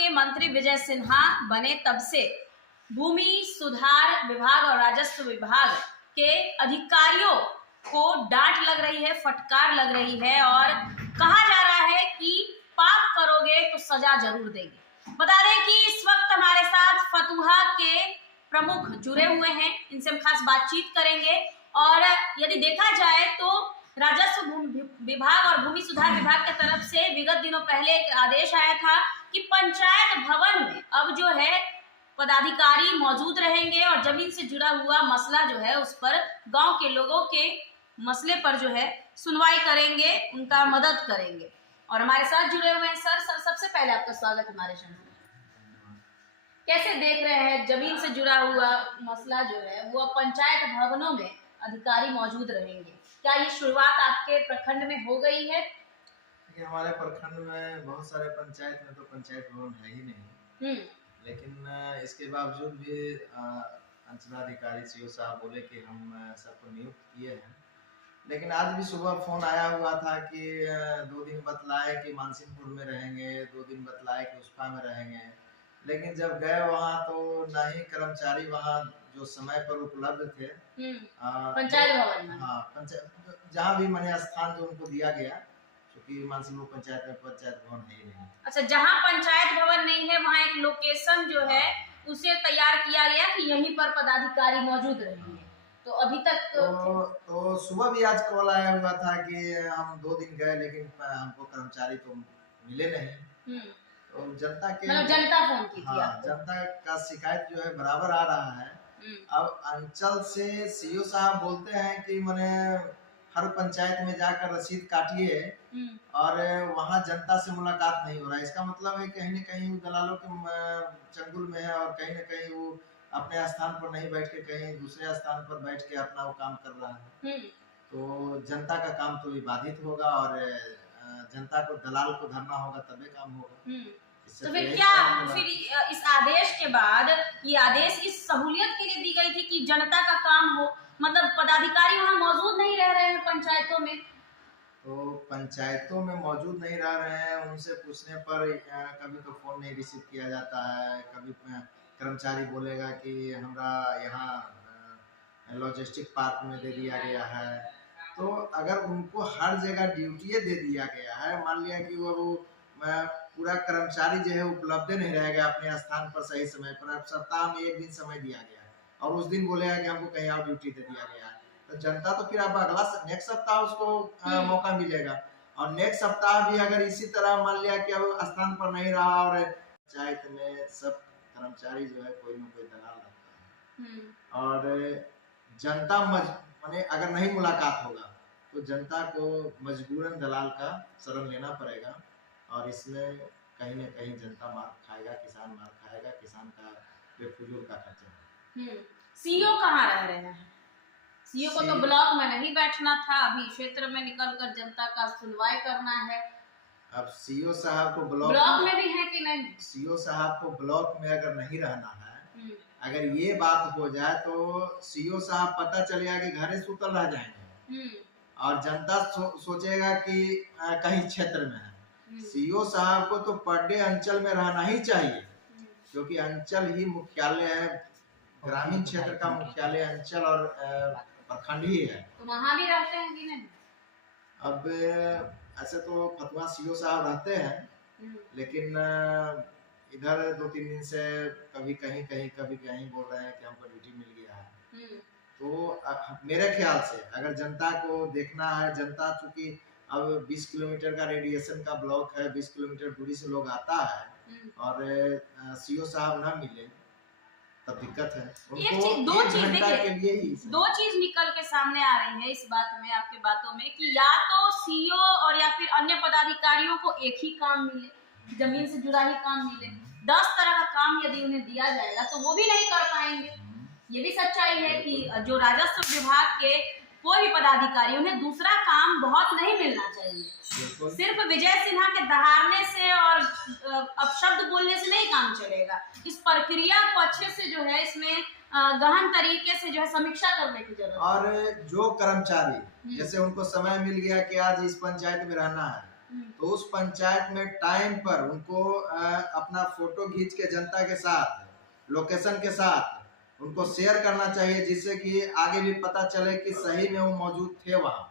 के मंत्री विजय सिन्हा बने तब से भूमि सुधार विभाग और राजस्व विभाग के अधिकारियों को डांट लग रही है, फटकार लग रही है और कहा जा रहा है कि पाप करोगे तो सजा जरूर देंगे। बता दें कि इस वक्त हमारे साथ फतुहा के प्रमुख जुड़े हुए हैं, इनसे हम खास बातचीत करेंगे। और यदि देखा जाए तो राजस्व विभाग और भूमि सुधार विभाग की तरफ से विगत दिनों पहले एक आदेश आया था कि पंचायत भवन में अब जो है पदाधिकारी मौजूद रहेंगे और जमीन से जुड़ा हुआ मसला जो है उस पर गांव के लोगों के मसले पर जो है सुनवाई करेंगे, उनका मदद करेंगे। और हमारे साथ जुड़े हुए हैं सर सबसे पहले आपका स्वागत हमारे चैनल में। कैसे देख रहे हैं जमीन से जुड़ा हुआ मसला जो है वो पंचायत भवनों में अधिकारी मौजूद रहेंगे, क्या ये शुरुआत आपके प्रखंड में हो गई है? हमारे प्रखंड में बहुत सारे पंचायत में तो पंचायत भवन है ही नहीं, लेकिन इसके बावजूद भी अंचलाधिकारी सीओ साहब बोले कि हम सबको नियुक्त किए हैं। लेकिन आज भी सुबह फोन आया हुआ था कि 2 दिन बतलाए कि मानसिंहपुर में रहेंगे, 2 दिन बतलाए कि उस्पा में रहेंगे। लेकिन जब गए वहाँ तो न ही कर्मचारी वहाँ जो समय पर उपलब्ध थे पंचायत भवन में, हाँ पंचायत जहाँ भी मैंने स्थान जो उनको दिया गया, क्योंकि मानसिंहपुर पंचायत में पंचायत भवन है ही नहीं। अच्छा, जहाँ पंचायत भवन नहीं है वहाँ एक लोकेशन जो है उसे तैयार किया गया कि यहीं पर पदाधिकारी मौजूद रहेंगे। तो अभी तक तो सुबह भी आज कॉल आया हुआ था कि हम 2 दिन गए लेकिन हमको कर्मचारी तो मिले नहीं। तो जनता के जनता फोन की थी, हाँ, जनता का शिकायत जो है बराबर आ रहा है। अब अंचल से सीओ साहब बोलते हैं कि मैंने हर पंचायत में जाकर रसीद काटिए और वहाँ जनता से मुलाकात नहीं हो रहा है। इसका मतलब है कहीं न कहीं दलालों के चंगुल में है और कहीं न कहीं वो अपने स्थान पर नहीं बैठ के कहीं दूसरे स्थान पर बैठ के अपना वो काम कर रहा है। तो जनता का काम तो बाधित होगा और जनता को दलाल को धरना होगा तभी काम होगा। तो फिर क्या फिर इस आदेश के बाद ये आदेश इस सहूलियत के लिए दी गई थी कि जनता का काम हो, मतलब पदाधिकारी वहाँ मौजूद नहीं रह रहे हैं पंचायतों में? तो पंचायतों में मौजूद नहीं रह रहे हैं, उनसे पूछने पर कभी तो फोन नहीं रिसीव किया जाता है, कभी कर्मचारी बोलेगा कि हमारा यहाँ लॉजिस्टिक पार्क में दे दिया गया है। तो अगर उनको हर जगह ड्यूटी दे दिया गया है, मान लिया कि वो पूरा कर्मचारी जो है उपलब्ध नहीं रहेगा अपने स्थान पर सही समय पर, अब सप्ताह में 1 दिन समय दिया गया है और उस दिन बोलेगा कि हमको कहीं और ड्यूटी दे दिया गया है, तो जनता तो फिर अब अगला नेक्स्ट सप्ताह उसको मौका मिलेगा। और नेक्स्ट सप्ताह भी अगर इसी तरह मान लिया कि अब स्थान पर नहीं रहा और पंचायत में सब कर्मचारी जो है कोई न कोई दलाल लगता है और जनता माने अगर नहीं मुलाकात होगा तो जनता को मजबूरन दलाल का शरण लेना पड़ेगा और इसमें कहीं न कहीं जनता मार खाएगा, किसान मार खाएगा, किसान का बेफिजूल का खर्चा। सीओ कहाँ रह रहे हैं? सीओ को तो ब्लॉक में नहीं बैठना था, अभी क्षेत्र में निकलकर जनता का सुनवाई करना है। अब सीओ साहब को ब्लॉक में भी है कि नहीं? सीओ साहब को ब्लॉक में अगर नहीं रहना है, अगर ये बात हो जाए तो सीओ साहब पता चलेगा कि घरे सुतल रह जाएंगे और जनता सोचेगा कि कहीं क्षेत्र में है। सीओ साहब को तो पर डे अंचल में रहना ही चाहिए, क्योंकि अंचल ही मुख्यालय है, ग्रामीण क्षेत्र का मुख्यालय अंचल और प्रखंड ही है। तो वहाँ भी रहते हैं कि नहीं? अब ऐसे तो फतुहा सीओ साहब रहते हैं, लेकिन इधर 2-3 दिन से कभी कहीं कभी कहीं बोल रहे हैं कि हमको ड्यूटी मिल गया है। तो मेरे ख्याल से अगर जनता को देखना है, जनता चूंकि अब 20 किलोमीटर का रेडिएशन का ब्लॉक है, 20 किलोमीटर दूरी से लोग आता है और सीओ साहब ना मिले तब दिक्कत है। दो चीज निकल के सामने आ रही है इस बात में, आपके बातों में, कि या तो सीओ और या फिर अन्य पदाधिकारियों को एक ही काम मिले, जमीन से जुड़ा ही काम मिले। 10 तरह का काम यदि उन्हें दिया जाएगा तो वो भी नहीं कर पाएंगे। ये भी सच्चाई है कि जो राजस्व विभाग के कोई भी पदाधिकारी, उन्हें दूसरा काम बहुत नहीं मिलना चाहिए। सिर्फ विजय सिन्हा के दहाड़ने से और अपशब्द बोलने से नहीं काम चलेगा। इस प्रक्रिया को अच्छे से जो है इसमें गहन तरीके से जो है समीक्षा करने की जरूरत है। और जो कर्मचारी जैसे उनको समय मिल गया कि आज इस पंचायत में रहना है, तो उस पंचायत में टाइम पर उनको अपना फोटो खींच के जनता के साथ लोकेशन के साथ उनको शेयर करना चाहिए, जिससे कि आगे भी पता चले कि सही में वो मौजूद थे वहाँ।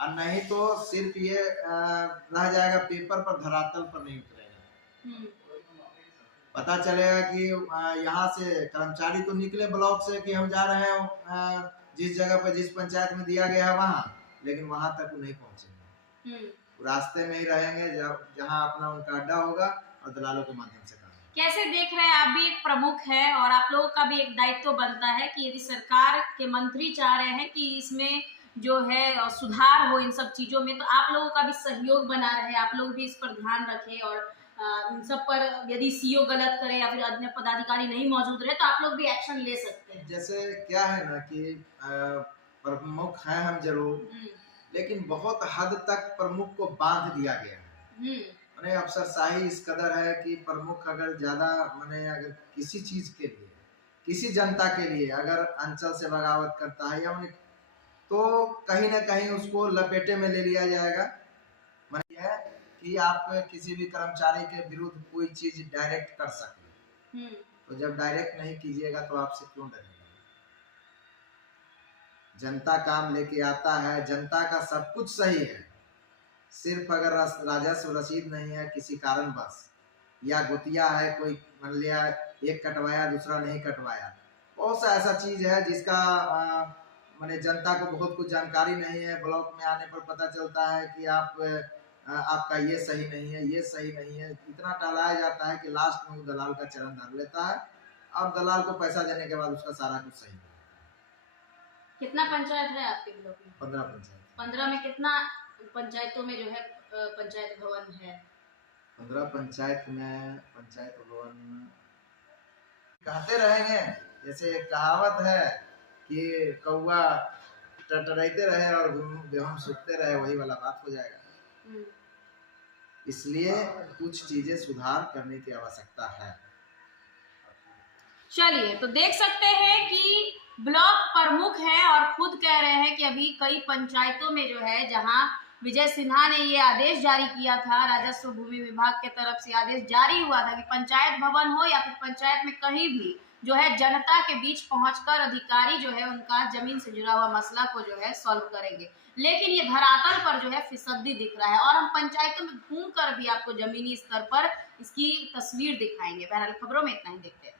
और नहीं तो सिर्फ ये रह जाएगा पेपर पर, धरातल पर नहीं उतरेगा। पता चलेगा कि यहाँ से कर्मचारी तो निकले ब्लॉक से कि हम जा रहे हैं जिस जगह पर जिस पंचायत में दिया गया है वहाँ, लेकिन वहां तक नहीं पहुंचेंगे, रास्ते में ही रहेंगे जहाँ अपना उनका अड्डा होगा और दलालों के माध्यम से काम। कैसे देख रहे हैं, आप भी एक प्रमुख हैं और आप लोगों का भी एक दायित्व बनता है कि यदि सरकार के मंत्री चाह रहे हैं कि इसमें जो है सुधार हो इन सब चीजों में, तो आप लोगों का भी सहयोग बना रहे, आप लोग भी इस पर ध्यान रखें और इन सब पर यदि सीओ गलत करे या फिर अन्य पदाधिकारी नहीं मौजूद रहे तो आप लोग भी एक्शन ले सकते हैं। जैसे क्या है ना कि प्रमुख हैं हम जरूर, लेकिन बहुत हद तक प्रमुख को बांध दिया गया है। माने अफसरशाही इस कदर है कि प्रमुख अगर ज्यादा माने अगर किसी चीज के लिए, किसी जनता के लिए अगर अंचल से बगावत करता है या माने, तो कहीं ना कहीं उसको लपेटे में ले लिया जाएगा। माने है कि आप किसी भी कर्मचारी के विरुद्ध कोई चीज डायरेक्ट कर सकते, तो जब डायरेक्ट नहीं कीजिएगा तो आपसे क्यों डरेगा? जनता काम लेके आता है, जनता का सब कुछ सही है, सिर्फ अगर राजस्व रसीद नहीं है किसी कारणवश, या गुतिया है कोई, मान लिया एक कटवाया दूसरा नहीं कटवाया, बहुत सा ऐसा चीज है जिसका माने जनता को बहुत कुछ जानकारी नहीं है। ब्लॉक में आने पर पता चलता है कि आपका ये सही नहीं है, ये सही नहीं है, इतना टालाया जाता है कि लास्ट में वो दलाल का चरण धर लेता है और दलाल को पैसा देने के बाद उसका सारा कुछ सही है। कितना पंचायत है आपके ब्लॉक में? 15 पंचायत। 15 में कितना पंचायतों में जो है पंचायत भवन है? 15 पंचायत में पंचायत भवन कहते रहेंगे, जैसे एक कहावत है कि कौवा टटराते रहे और गेहूं सूखते रहे, वही वाला बात हो जाएगा। इसलिए कुछ चीजें सुधार करने की आवश्यकता है। चलिए, तो देख सकते हैं कि ब्लॉक प्रमुख हैं और खुद कह रहे हैं कि अभी कई पंचायतों में जो है, जहां विजय सिन्हा ने ये आदेश जारी किया था, राजस्व भूमि विभाग के तरफ से आदेश जारी हुआ था कि पंचायत भवन हो या फिर पंचायत में कहीं भी जो है जनता के बीच पहुंचकर अधिकारी जो है उनका जमीन से जुड़ा हुआ मसला को जो है सॉल्व करेंगे, लेकिन ये धरातल पर जो है फिसड्डी दिख रहा है और हम पंचायतों में घूम कर भी आपको जमीनी स्तर पर इसकी तस्वीर दिखाएंगे। बहरहाल खबरों में इतना ही, देखते हैं।